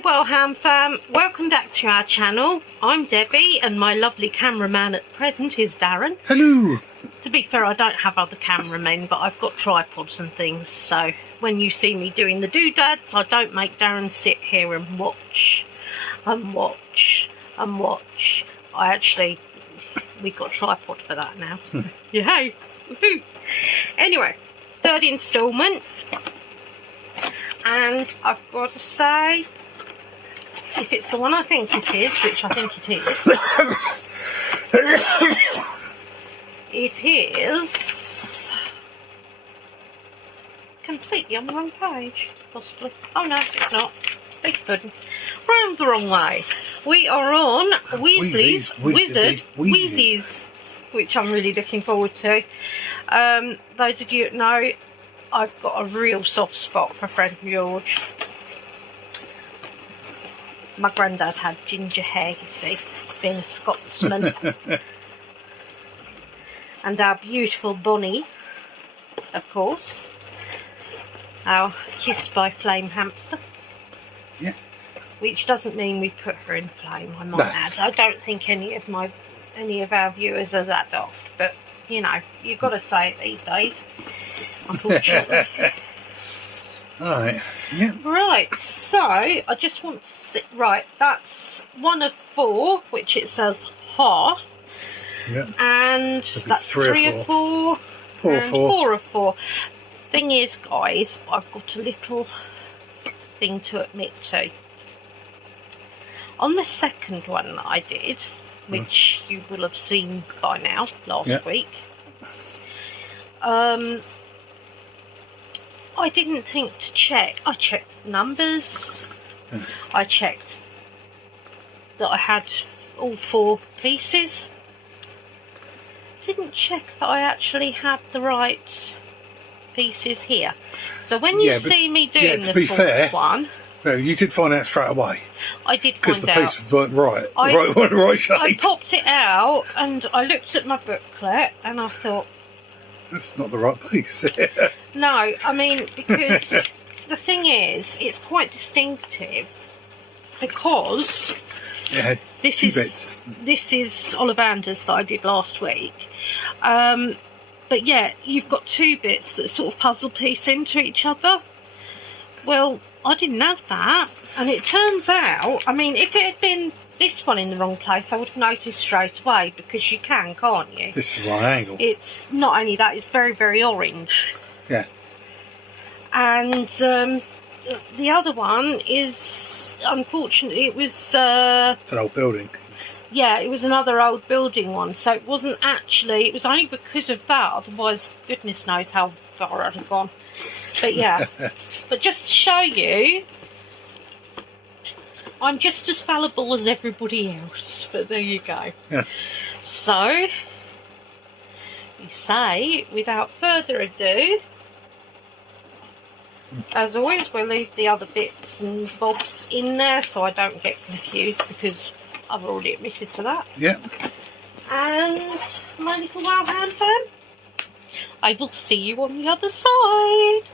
Hello Wellham fam, welcome back to our channel. I'm Debbie and my lovely cameraman at present is Darren. Hello. To be fair, I don't have other cameramen, but I've got tripods and things, so when you see me doing the doodads, I don't make Darren sit here and watch and watch and watch. We've got a tripod for that now. Yay! Woohoo! Anyway, third instalment, and I've got to say, if it's the one I think it is, which I think it is, it is completely on the wrong page, possibly. Oh no, it's not. Big pudding. Round the wrong way. We are on Weasleys, Wheezes, which I'm really looking forward to. Those of you that know, I've got a real soft spot for Fred George. My granddad had ginger hair, you see. He's been a Scotsman. And our beautiful Bonnie, of course. Our kissed by flame hamster. Yeah. Which doesn't mean we put her in flame, I might add. I don't think any of our viewers are that daft, but you know, you've got to say it these days, unfortunately. Alright, yeah. Right, so I just want to see. Right, that's one of four, which it says ha. Yeah. And that's three of four. Four of four. Four of four. Thing is, guys, I've got a little thing to admit to. On the second one that I did, which you will have seen by now, last week, I didn't think to check. I checked the numbers. I checked that I had all four pieces. Didn't check that I actually had the right pieces here. So when you see me doing the fourth one, well, you did find out straight away. I did find because the out. pieces weren't right. Right shape. I popped it out and I looked at my booklet and I thought, that's not the right piece. No, I mean, because the thing is, it's quite distinctive because this is Ollivander's that I did last week. But yeah, you've got two bits that sort of puzzle piece into each other. Well, I didn't have that, and it turns out, I mean, if it had been this one in the wrong place, I would have noticed straight away, because you can, can't you? This is right angle. It's not only that, it's very, very orange. Yeah. And the other one is, unfortunately, it was... it's an old building. Yeah, it was another old building one, so it wasn't actually... It was only because of that, otherwise, goodness knows how far I'd have gone. But yeah, but just to show you, I'm just as fallible as everybody else, but there you go. Yeah. So, you say, without further ado, as always, we'll leave the other bits and bobs in there so I don't get confused, because I've already admitted to that. Yeah. And my little wow hand fan, I will see you on the other side.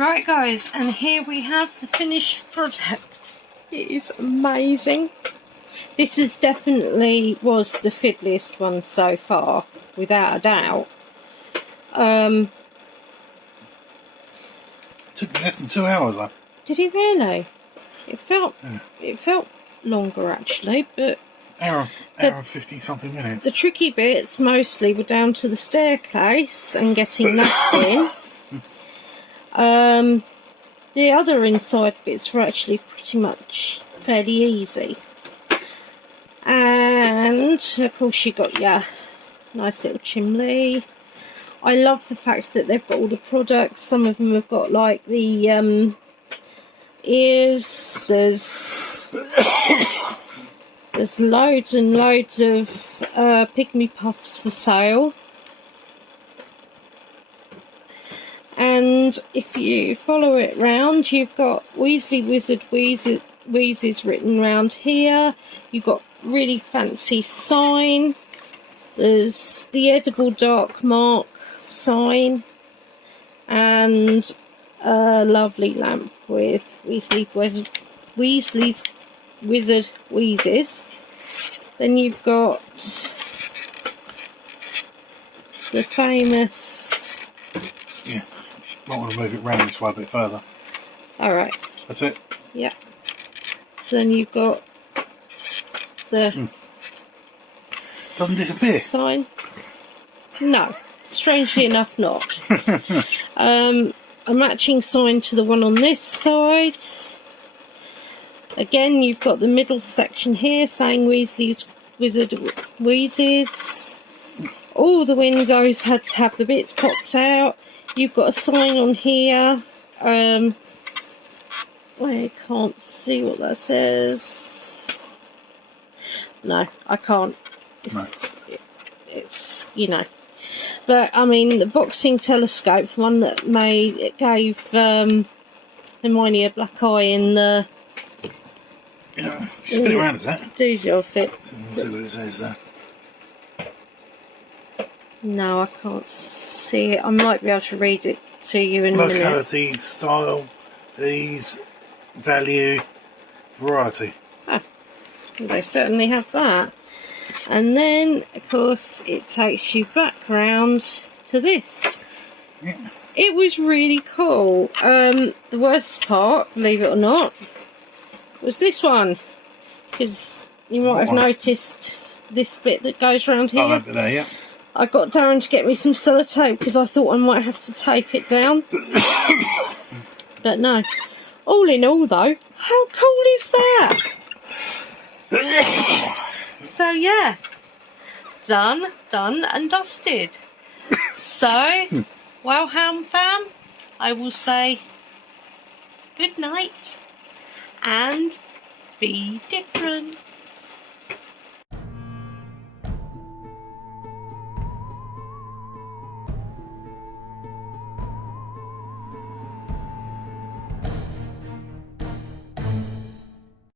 Right guys, and here we have the finished product. It is amazing. This is definitely was the fiddliest one so far, without a doubt. Took me less than 2 hours though. Did it really? It felt longer actually, but hour and 50 something minutes. The tricky bits mostly were down to the staircase and getting that in. The other inside bits were actually pretty much fairly easy. And of course you got your nice little chimney. I love the fact that they've got all the products. Some of them have got like the ears. There's loads and loads of pygmy puffs for sale. And if you follow it round, you've got Weasley Wizard Wheezes written round here. You've got really fancy sign. There's the edible dark mark sign. And a lovely lamp with Weasley's Wizard Wheezes. Then you've got the famous... Yeah. Might want to move it round this way a bit further. Alright. That's it? Yeah. So then you've got the... Doesn't disappear? Sign. No. Strangely enough not. A matching sign to the one on this side. Again, you've got the middle section here saying Weasley's Wizard Wheezes. All the windows had to have the bits popped out. You've got a sign on here. I can't see what that says. No, I can't. No. It's, you know. But, I mean, the boxing telescope, the one that gave Hermione a black eye in the... Yeah, spin it around, is that? Do's your fit. See what it says there. No, I can't see it. I might be able to read it to you in a minute. Locality, style, ease, value, variety. Ah, they certainly have that. And then, of course, it takes you back round to this. Yeah. It was really cool. The worst part, believe it or not, was this one. Because you might have noticed this bit that goes around here. Oh, that bit there, yeah. I got Darren to get me some sellotape because I thought I might have to tape it down. But no. All in all though, how cool is that? So yeah. Done and dusted. So, Wowhound fam, I will say good night and be different.